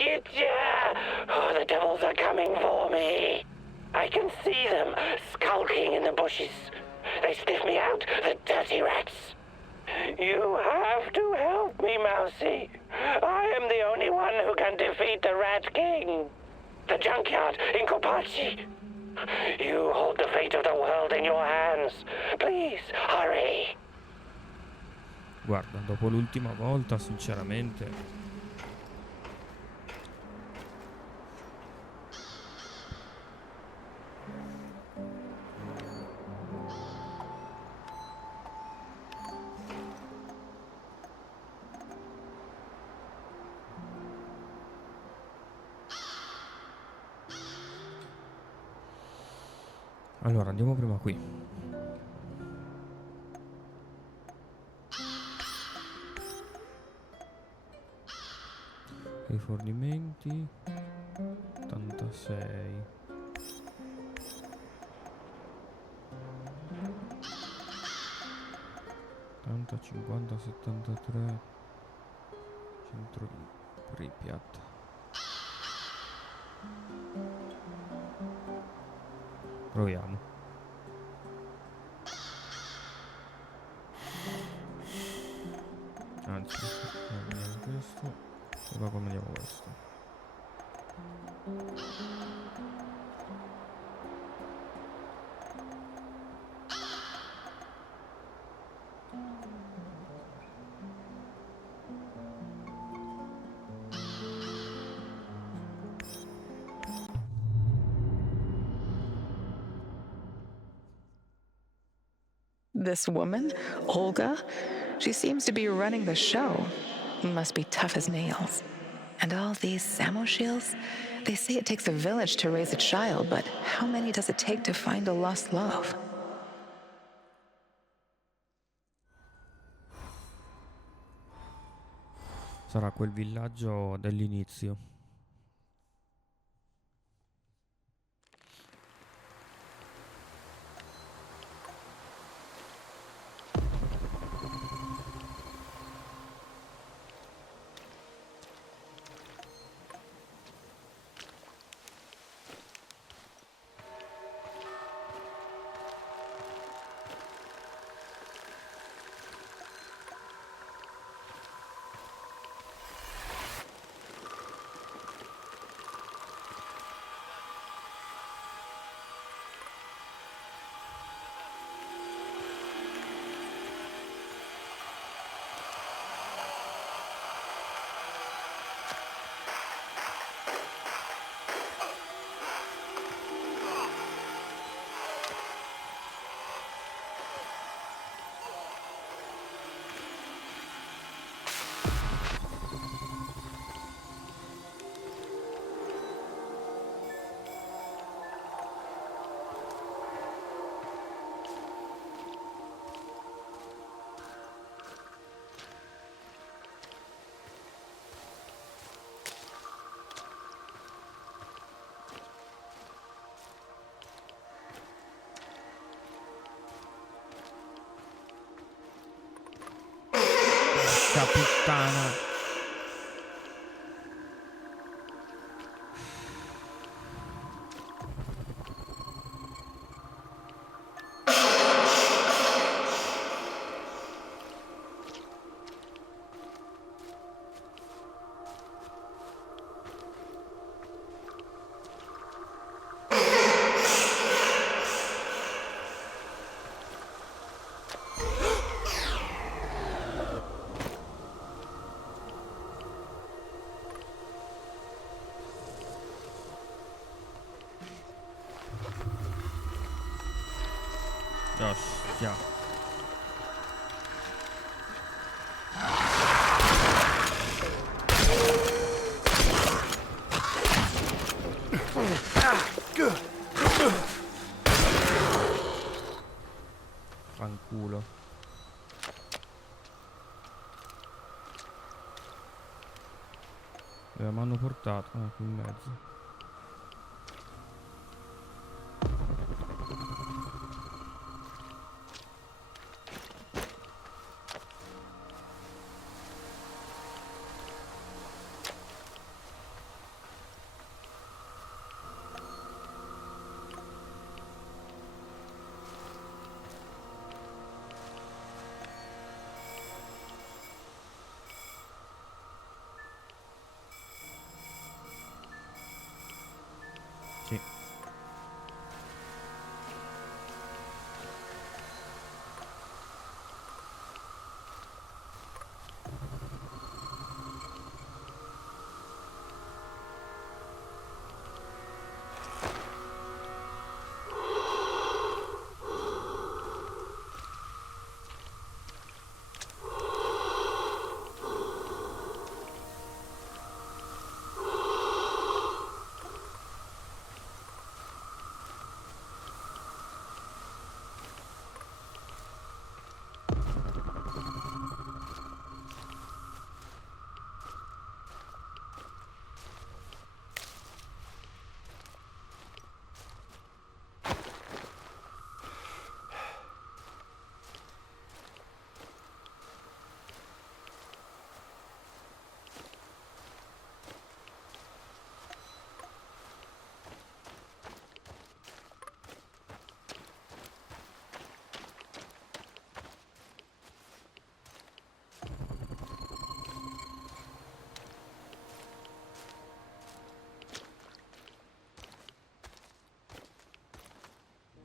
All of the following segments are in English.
Oh, the devils are coming for me. I can see them skulking in the bushes. They sniff me out, the dirty rats. You have to help me, Mousy. I am the only one who can defeat the Rat King. The junkyard in Kopachi. You hold the fate of the world in your hands. Please, hurry. Guarda, dopo l'ultima volta, sinceramente... Allora, andiamo prima qui. Rifornimenti 86. Tanta 50 73 centro di Pripyat. Proviamo. Anzi, vediamo questo e poi vediamo questo. This woman, Olga, she seems to be running the show. Must be tough as nails. And all these Samoshils, they say it takes a village to raise a child, but how many does it take to find a lost love? Sarà quel villaggio dell'inizio. Puttana. Ostia. Fanculo. Dove mi hanno portato? Ah, qui in mezzo.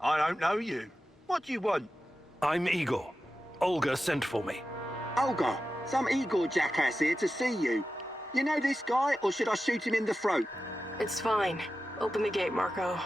I don't know you. What do you want? I'm Igor. Olga sent for me. Olga, some Igor jackass here to see you. You know this guy, or should I shoot him in the throat? It's fine. Open the gate, Marco.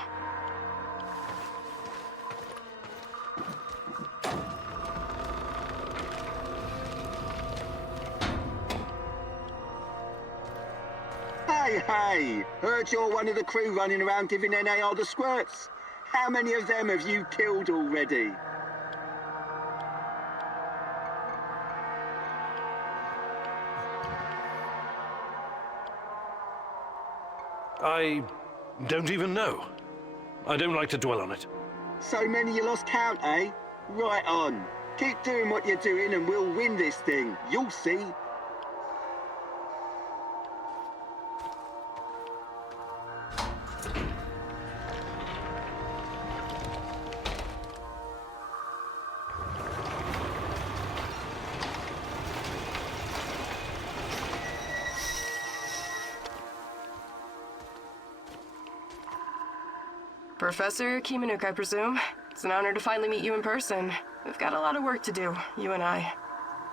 Hey, heard you're one of the crew running around giving NAR the squirts. How many of them have you killed already? I don't even know. I don't like to dwell on it. So many you lost count, eh? Right on. Keep doing what you're doing and we'll win this thing. You'll see. Professor Kimanuk, I presume. It's an honor to finally meet you in person. We've got a lot of work to do, you and I.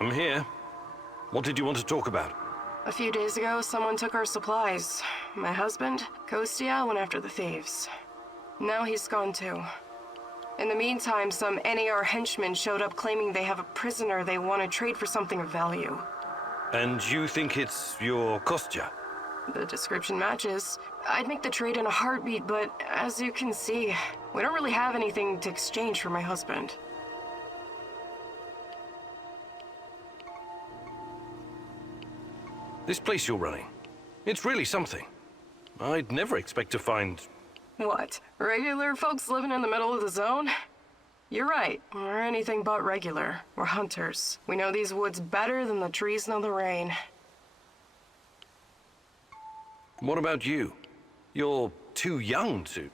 I'm here. What did you want to talk about? A few days ago, someone took our supplies. My husband, Kostya, went after the thieves. Now he's gone too. In the meantime, some NAR henchmen showed up claiming they have a prisoner they want to trade for something of value. And you think it's your Kostya? The description matches. I'd make the trade in a heartbeat, but as you can see, we don't really have anything to exchange for my husband. This place you're running, it's really something. I'd never expect to find... What? Regular folks living in the middle of the zone? You're right. We're anything but regular. We're hunters. We know these woods better than the trees know the rain. What about you? You're too young to...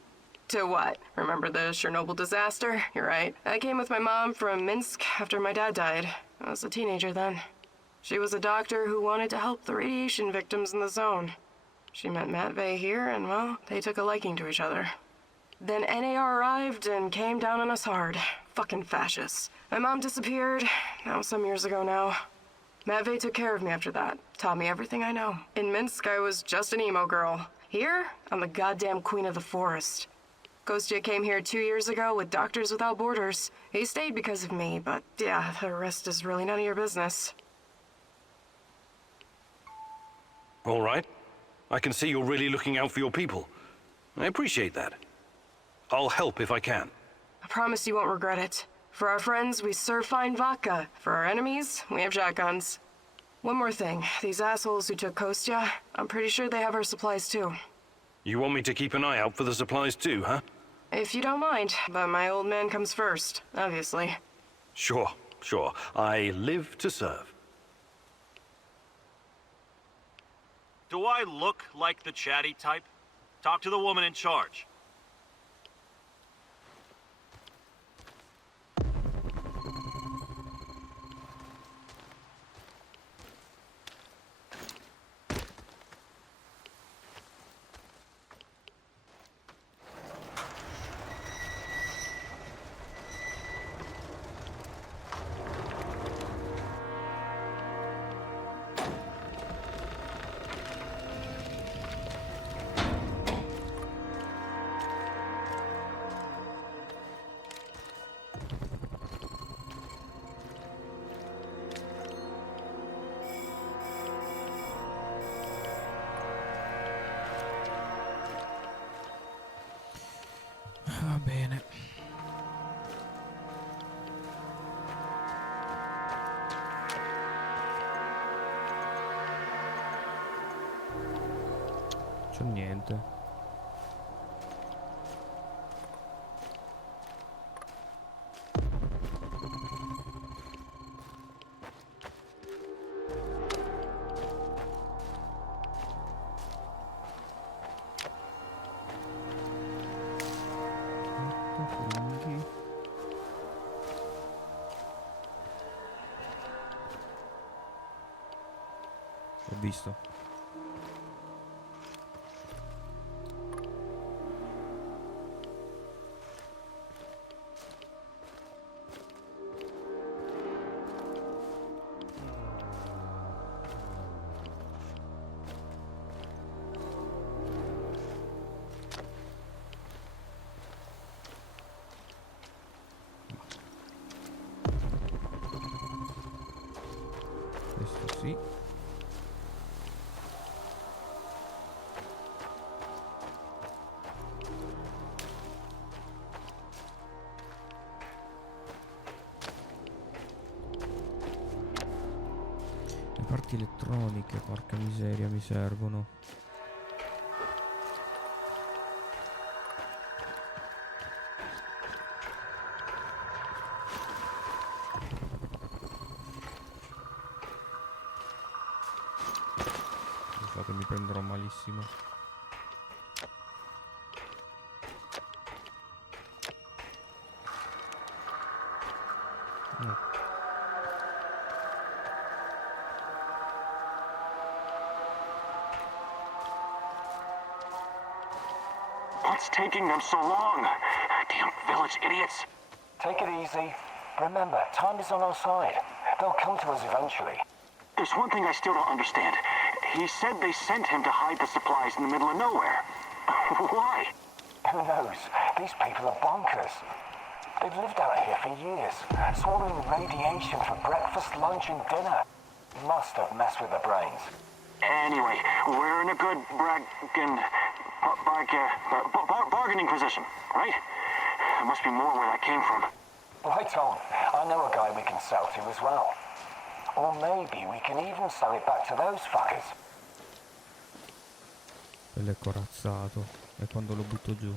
To what? Remember the Chernobyl disaster? You're right. I came with my mom from Minsk after my dad died. I was a teenager then. She was a doctor who wanted to help the radiation victims in the zone. She met Matvey here, and well, they took a liking to each other. Then NAR arrived and came down on us hard. Fucking fascists. My mom disappeared, some years ago now. Matvey took care of me after that. Taught me everything I know. In Minsk, I was just an emo girl. Here, I'm the goddamn queen of the forest. Kostya came here 2 years ago with Doctors Without Borders. He stayed because of me, but yeah, the rest is really none of your business. All right. I can see you're really looking out for your people. I appreciate that. I'll help if I can. I promise you won't regret it. For our friends, we serve fine vodka. For our enemies, we have shotguns. One more thing. These assholes who took Kostya, I'm pretty sure they have our supplies too. You want me to keep an eye out for the supplies too, huh? If you don't mind, but my old man comes first, obviously. Sure. I live to serve. Do I look like the chatty type? Talk to the woman in charge. Va bene. C'è niente. Funghi. Ho visto. parti elettroniche, porca miseria, mi servono. Lo so che mi prenderò malissimo. What's taking them so long? Damn village idiots. Take it easy. Remember, time is on our side. They'll come to us eventually. There's one thing I still don't understand. He said they sent him to hide the supplies in the middle of nowhere. Why? Who knows? These people are bonkers. They've lived out here for years, swallowing radiation for breakfast, lunch, and dinner. Must have messed with their brains. Anyway, we're in a good bargaining position, right? There must be more where that came from. Right on. I know a guy we can sell to as well. Or maybe we can even sell it back to those fuckers. Quello è corazzato. E quando lo butto giù.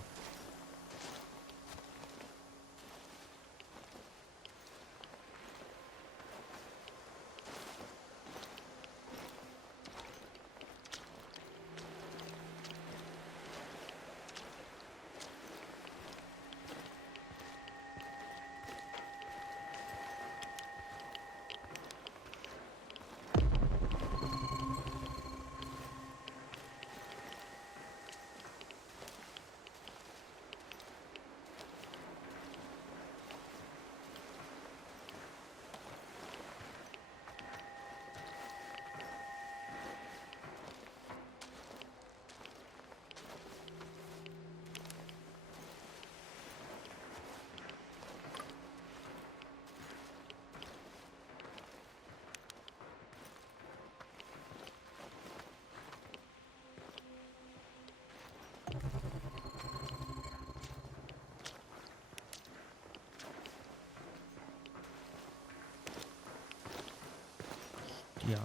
Yeah.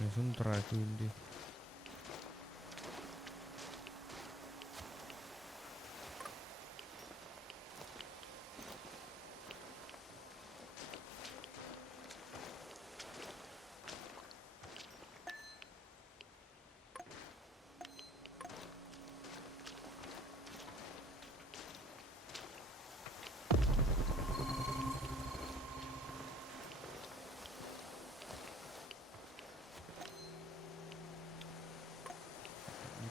Ne sono 3 quindi.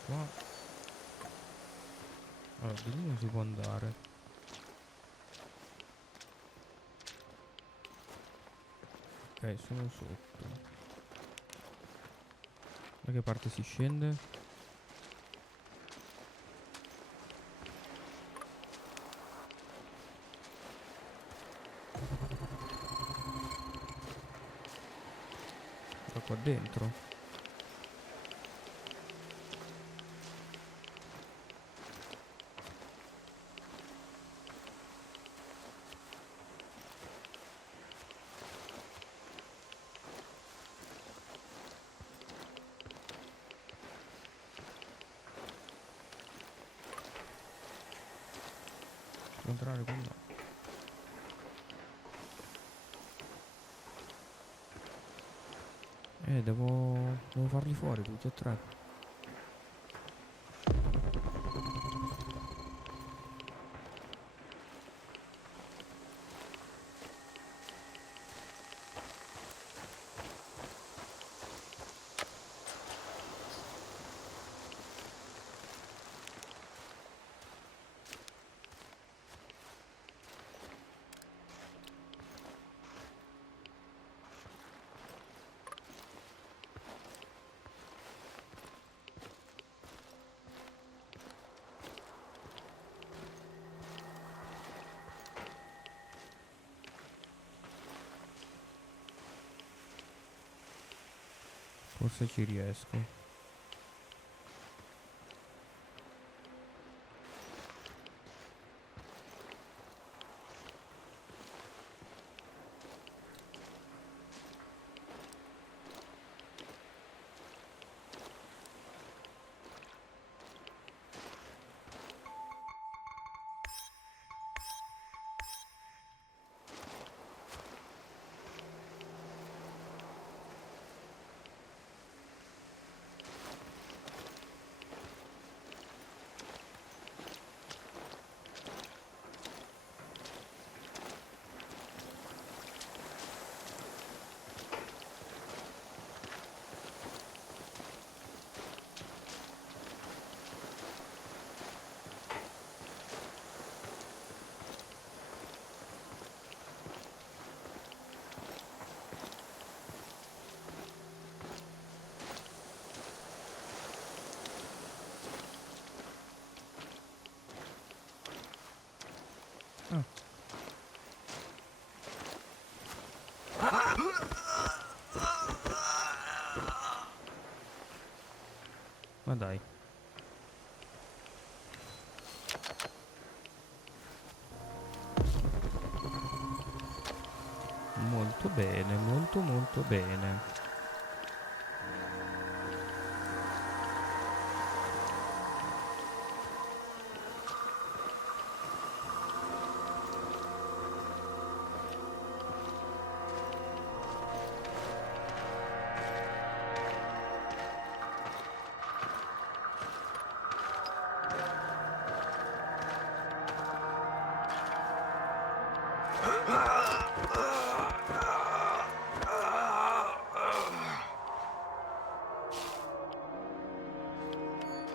Qua. Allora, di lì non si può andare. Ok, sono sotto. Da che parte si scende? Da qua dentro. Entrare con là. Devo farli fuori tutti e 3. Forse ci riesco. Ma dai. Molto bene, molto molto bene.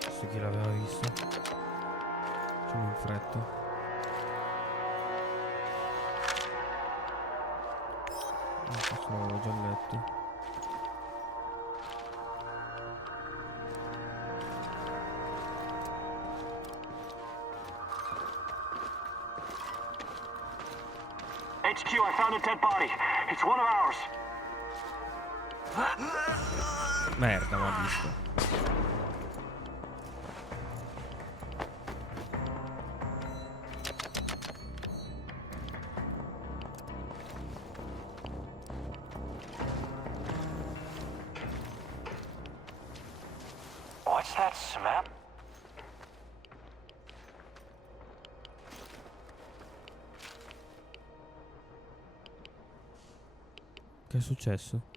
Questo chi l'aveva visto? Facciamo in fretta. Questo l'avevo già letto. HQ, I found a dead body. It's one of ours. Merda, ma ha visto. What's that smell? Che è successo?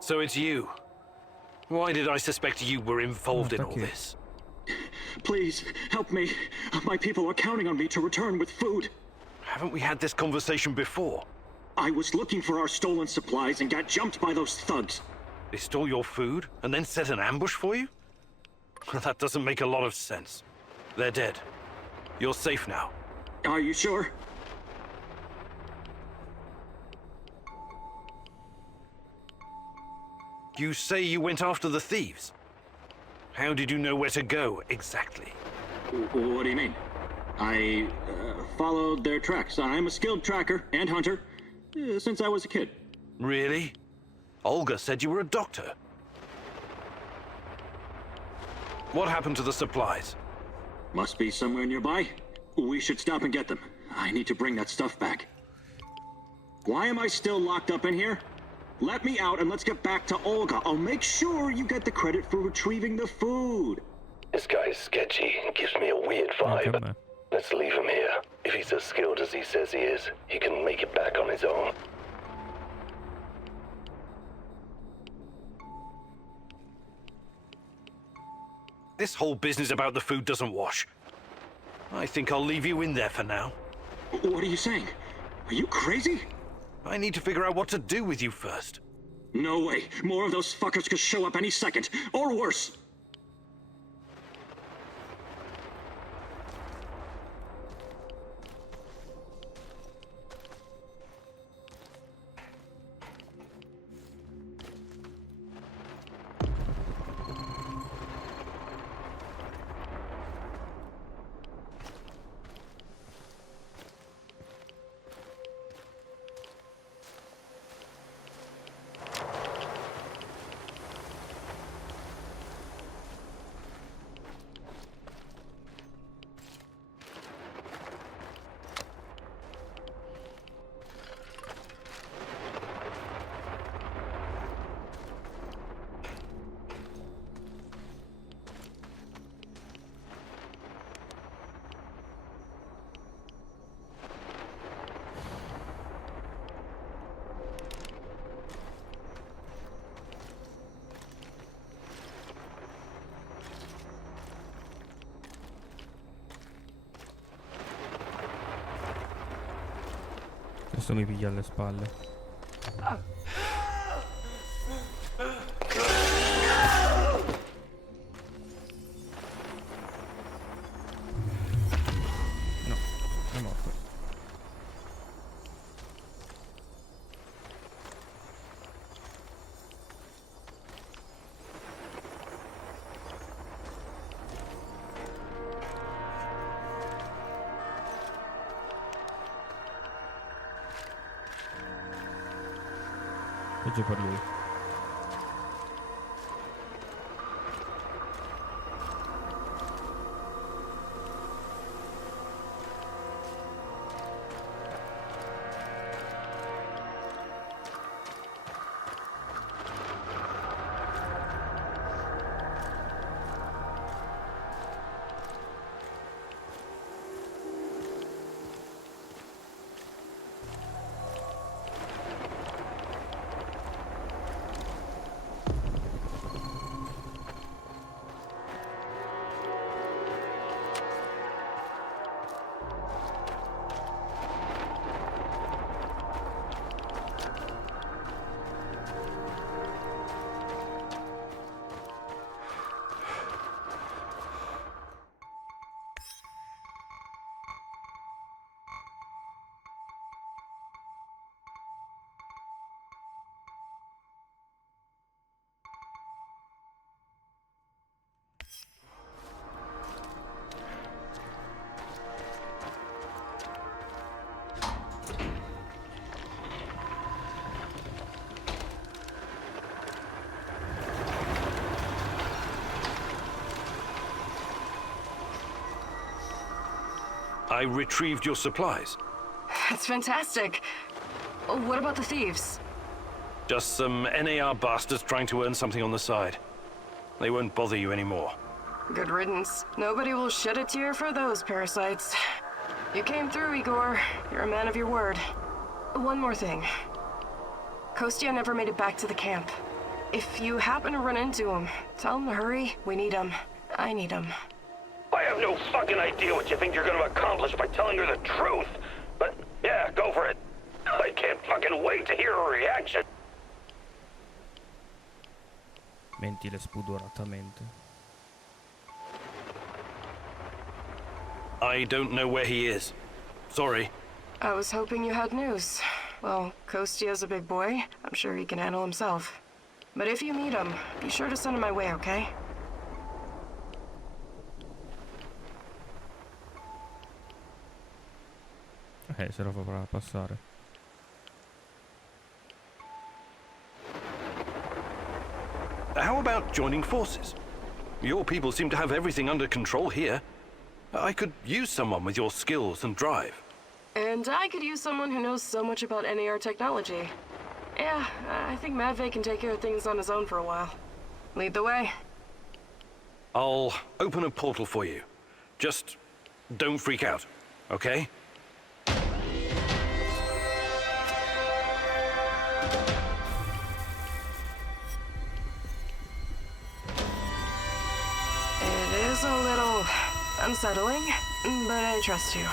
So it's you. Why did I suspect you were involved in all this? Please, help me. My people are counting on me to return with food. Haven't we had this conversation before? I was looking for our stolen supplies and got jumped by those thugs. They stole your food and then set an ambush for you? That doesn't make a lot of sense. They're dead. You're safe now. Are you sure? You say you went after the thieves. How did you know where to go, exactly? What do you mean? I followed their tracks. I'm a skilled tracker and hunter since I was a kid. Really? Olga said you were a doctor. What happened to the supplies? Must be somewhere nearby. We should stop and get them. I need to bring that stuff back. Why am I still locked up in here? Let me out and let's get back to Olga. I'll make sure you get the credit for retrieving the food. This guy's sketchy and gives me a weird vibe. Okay. Let's leave him here. If he's as skilled as he says he is, he can make it back on his own. This whole business about the food doesn't wash. I think I'll leave you in there for now. What are you saying? Are you crazy? I need to figure out what to do with you first. No way. More of those fuckers could show up any second. Or worse. Questo mi piglia alle spalle. No, è morto. Peggio per lui. I retrieved your supplies. That's fantastic. What about the thieves? Just some NAR bastards trying to earn something on the side. They won't bother you anymore. Good riddance. Nobody will shed a tear for those parasites. You came through, Igor. You're a man of your word. One more thing. Kostya never made it back to the camp. If you happen to run into him, tell him to hurry. We need him. I need him. I have no fucking idea what you think you're gonna accomplish by telling her the truth. But, yeah, go for it. I can't fucking wait to hear her reaction. Mentile spudoratamente. I don't know where he is. Sorry. I was hoping you had news. Well, Kostya's a big boy. I'm sure he can handle himself. But if you meet him, be sure to send him my way, okay? Se lo farà passare. How about joining forces? Your people seem to have everything under control here. I could use someone with your skills and drive. And I could use someone who knows so much about NAR technology. Yeah, I think Matvey can take care of things on his own for a while. Lead the way. I'll open a portal for you. Just don't freak out, okay? It is a little unsettling, but I trust you.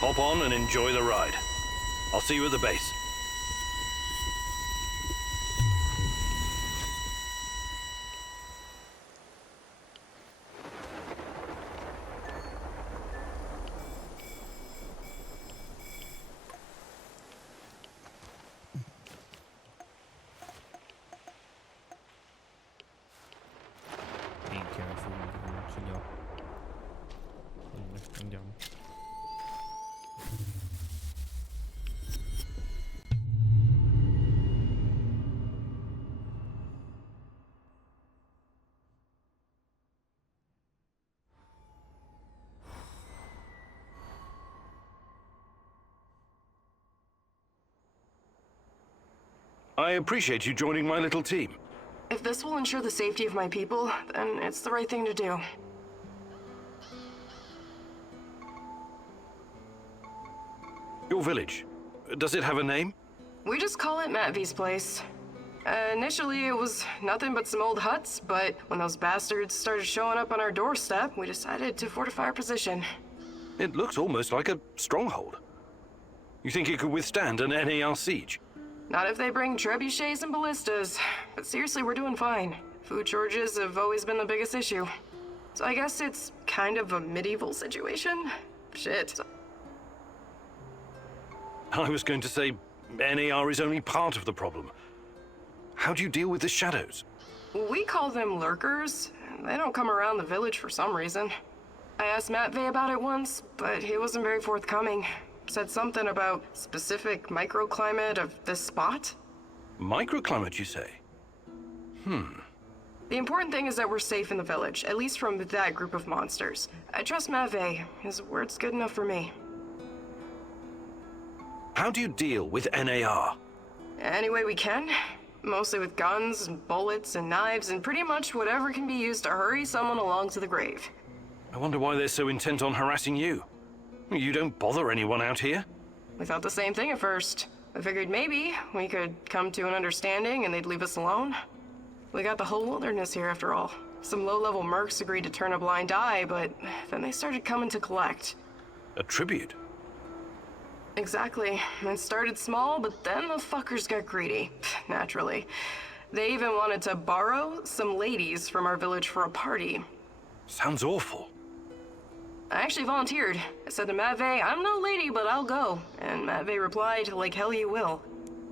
Hop on and enjoy the ride. I'll see you at the base. Minchia, i fumi che non ce li ho. Andiamo. I appreciate you joining my little team. If this will ensure the safety of my people, then it's the right thing to do. Your village, does it have a name? We just call it Matvey's place. Initially, it was nothing but some old huts, but when those bastards started showing up on our doorstep, we decided to fortify our position. It looks almost like a stronghold. You think it could withstand an NAR siege? Not if they bring trebuchets and ballistas. But seriously, we're doing fine. Food shortages have always been the biggest issue. So I guess it's kind of a medieval situation? Shit. I was going to say NAR is only part of the problem. How do you deal with the shadows? We call them lurkers. They don't come around the village for some reason. I asked Matvey about it once, but he wasn't very forthcoming. Said something about specific microclimate of this spot. Microclimate, you say? The important thing is that we're safe in the village, at least from that group of monsters. I trust Matvey. His word's good enough for me. How do you deal with NAR? Any way we can. Mostly with guns and bullets and knives and pretty much whatever can be used to hurry someone along to the grave. I wonder why they're so intent on harassing you. You don't bother anyone out here? We thought the same thing at first. I figured maybe we could come to an understanding and they'd leave us alone. We got the whole wilderness here after all. Some low-level mercs agreed to turn a blind eye, but then they started coming to collect. A tribute? Exactly. It started small, but then the fuckers got greedy. Naturally. They even wanted to borrow some ladies from our village for a party. Sounds awful. I actually volunteered. I said to Matvey, I'm no lady, but I'll go. And Matvey replied, like hell you will.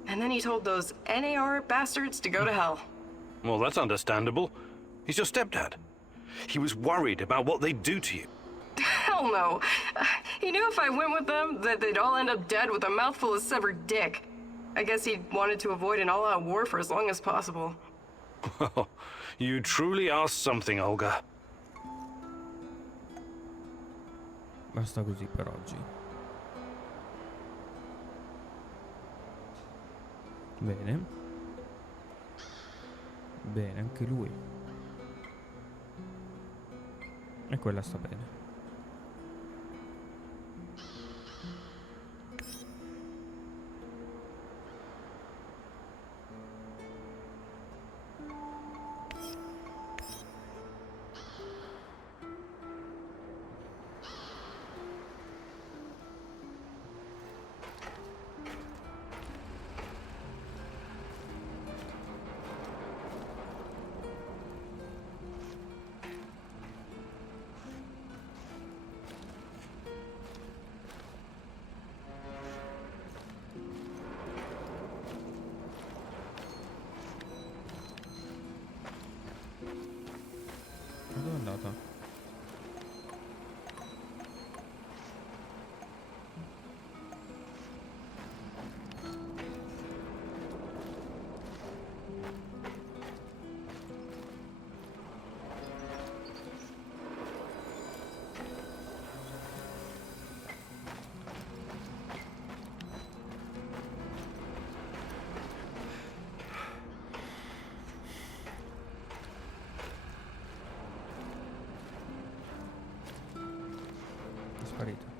And then he told those NAR bastards to go to hell. Well, that's understandable. He's your stepdad. He was worried about what they'd do to you. Hell no. He knew if I went with them, that they'd all end up dead with a mouthful of severed dick. I guess he wanted to avoid an all-out war for as long as possible. You truly are something, Olga. Basta così per oggi. Bene. Bene, anche lui. E quella sta bene. Dove è andata? Sparito.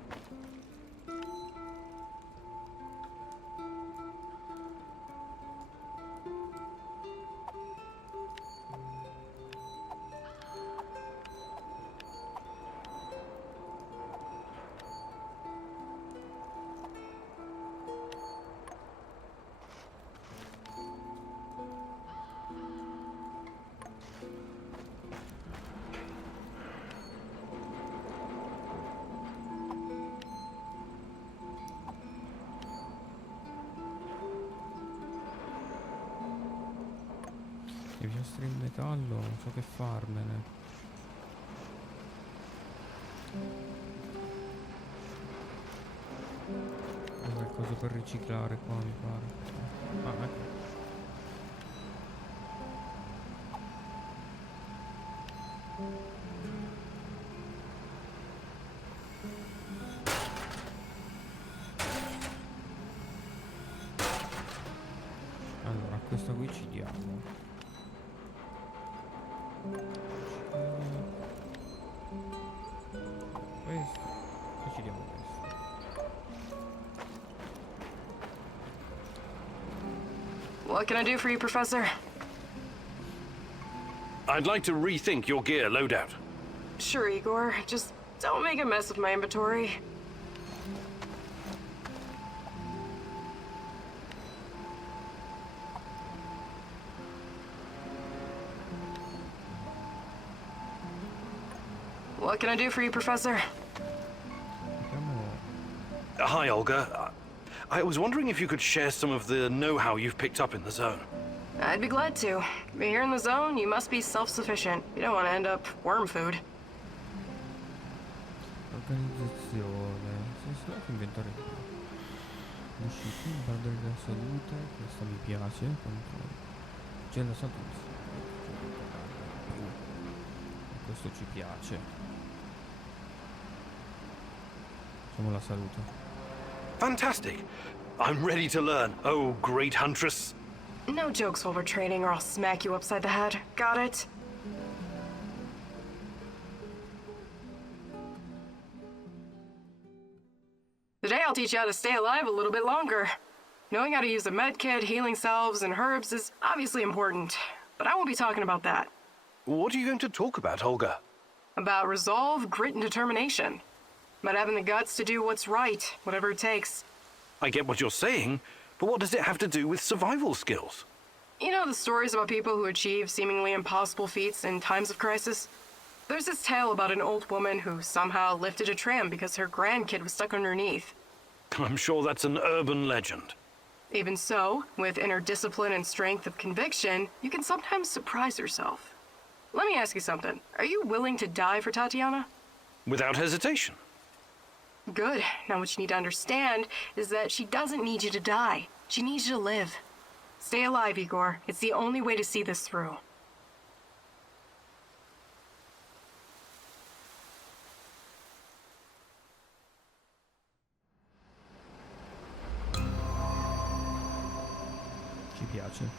I piastri in metallo, non so che farmene. Qualcosa per riciclare qua mi pare. Ah, ecco. Allora, questo qui ci diamo. Questo e ci diamo questo. What can I do for you, Professor? I'd like to rethink your gear loadout. Sure, Igor. Just don't make a mess of my inventory. What can I do for you, Professor? Vediamo... Hi, Olga. I was wondering if you could share some of the know-how you've picked up in the zone. I'd be glad to. But here in the zone, you must be self-sufficient. You don't want to end up worm food. Organizzazione. Senso inventario. Disciplina, guarda della salute. Questa mi piace. Controllo. C'è la salute. Questo ci piace. Facciamo la salute. Fantastic. I'm ready to learn. Oh, great huntress. No jokes while we're training or I'll smack you upside the head. Got it? Today I'll teach you how to stay alive a little bit longer. Knowing how to use a med kit, healing salves, and herbs is obviously important, but I won't be talking about that. What are you going to talk about, Olga? About resolve, grit, and determination. About having the guts to do what's right, whatever it takes. I get what you're saying, but what does it have to do with survival skills? You know the stories about people who achieve seemingly impossible feats in times of crisis? There's this tale about an old woman who somehow lifted a tram because her grandkid was stuck underneath. I'm sure that's an urban legend. Even so, with inner discipline and strength of conviction, you can sometimes surprise yourself. Let me ask you something. Are you willing to die for Tatiana? Without hesitation. Good. Now what you need to understand is that she doesn't need you to die. She needs you to live. Stay alive, Igor. It's the only way to see this through. Ci piace.